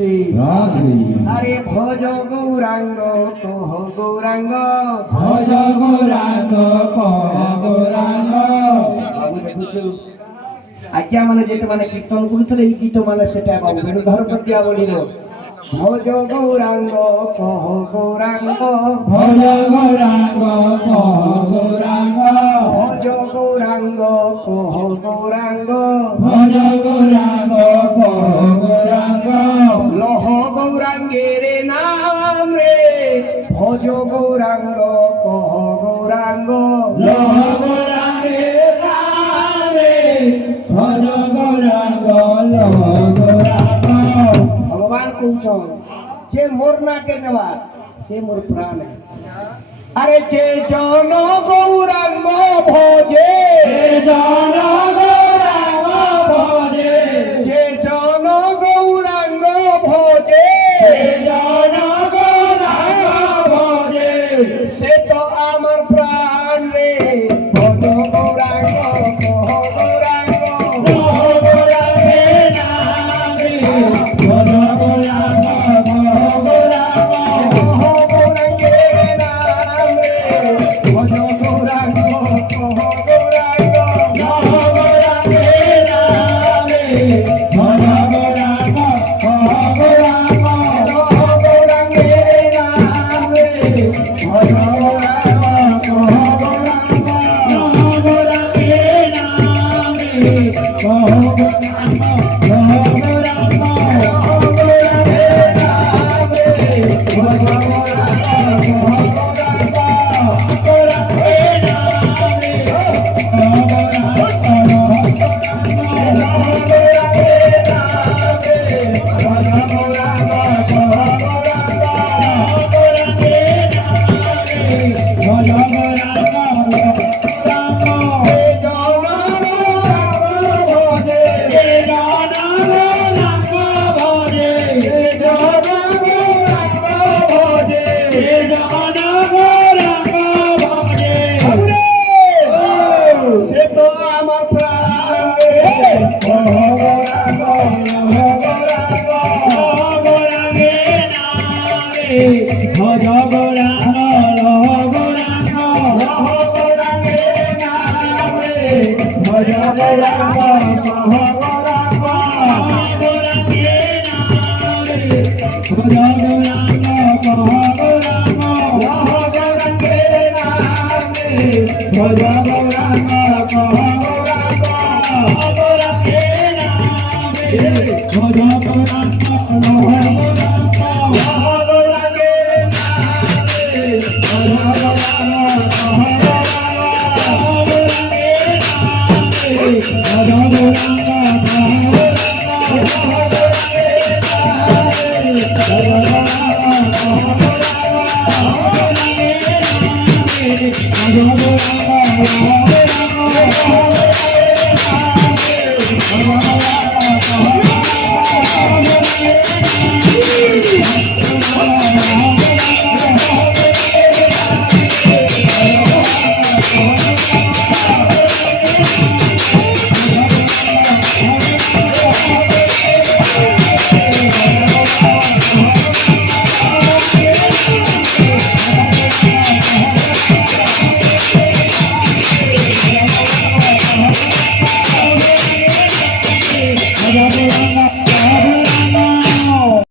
কৃষ্ণে আরে ভজ গৌরাঙ্গ কহ গৌরাঙ্গ ভজ গৌরাঙ্গ কহ গৌরাঙ্গ। বাবু দেখুଛୁ আজ্ঞা মানে যেটা মানে কীর্তন করুଥିଲେ এই গীত মানে সেটা বাবু বেণুধর দিয়া বলিল ভজ গৌরাঙ্গ কহ গৌরাঙ্গ ভজ গৌরাঙ্গ কহ গৌরাঙ্গ। ভজ গৌরাঙ্গ কহ গৌরাঙ্গ ভজ গৌরাঙ্গ কহ গৌরাঙ্গ। লহ গৌরাঙ্গের নাম রে ভজ গৌরাঙ্গ কহ গৌরাঙ্গ। লহ গৌরাঙ্গের নাম রে ভজ গৌরাঙ্গ লহ গৌরাঙ্গ। ভগবান কৌছন যে মোর নাকে নেওয়া সে মোর প্রাণ আরে যে জন গৌরাঙ্গ ভজে জন গৌরাঙ্গ ভজে যে জন গৌরাঙ্গ ভজে জন গৌরাঙ্গ ভজে সে তো আমার প্রাণ রে ভজ গৌরাঙ্গ কহ গৌরাঙ্গ। লহ গৌরাঙ্গের নাম রে ভজ গৌরাঙ্গ কহ গৌরাঙ্গ। কহ গৌরাঙ্গের নাম রে ভজ গৌরাঙ্গ কহ গৌরাঙ্গ। লহ গৌরাঙ্গের নাম রে ভজ গৌরাঙ্গ কহ গৌরাঙ্গ। কহ গৌরাঙ্গের নাম রে ভজ গৌরাঙ্গ কহ গৌরাঙ্গ। লহ গৌরাঙ্গের নাম রে কহ গৌরাঙ্গ লহ গৌরাঙ্গ। সে তো আমার প্রাণ রে ভজ গৌরাঙ্গ লহ গৌরাঙ্গ। ভজ গৌরাঙ্গ কহ গৌরাঙ্গ। গৌরাঙ্গের নাম রে ভজ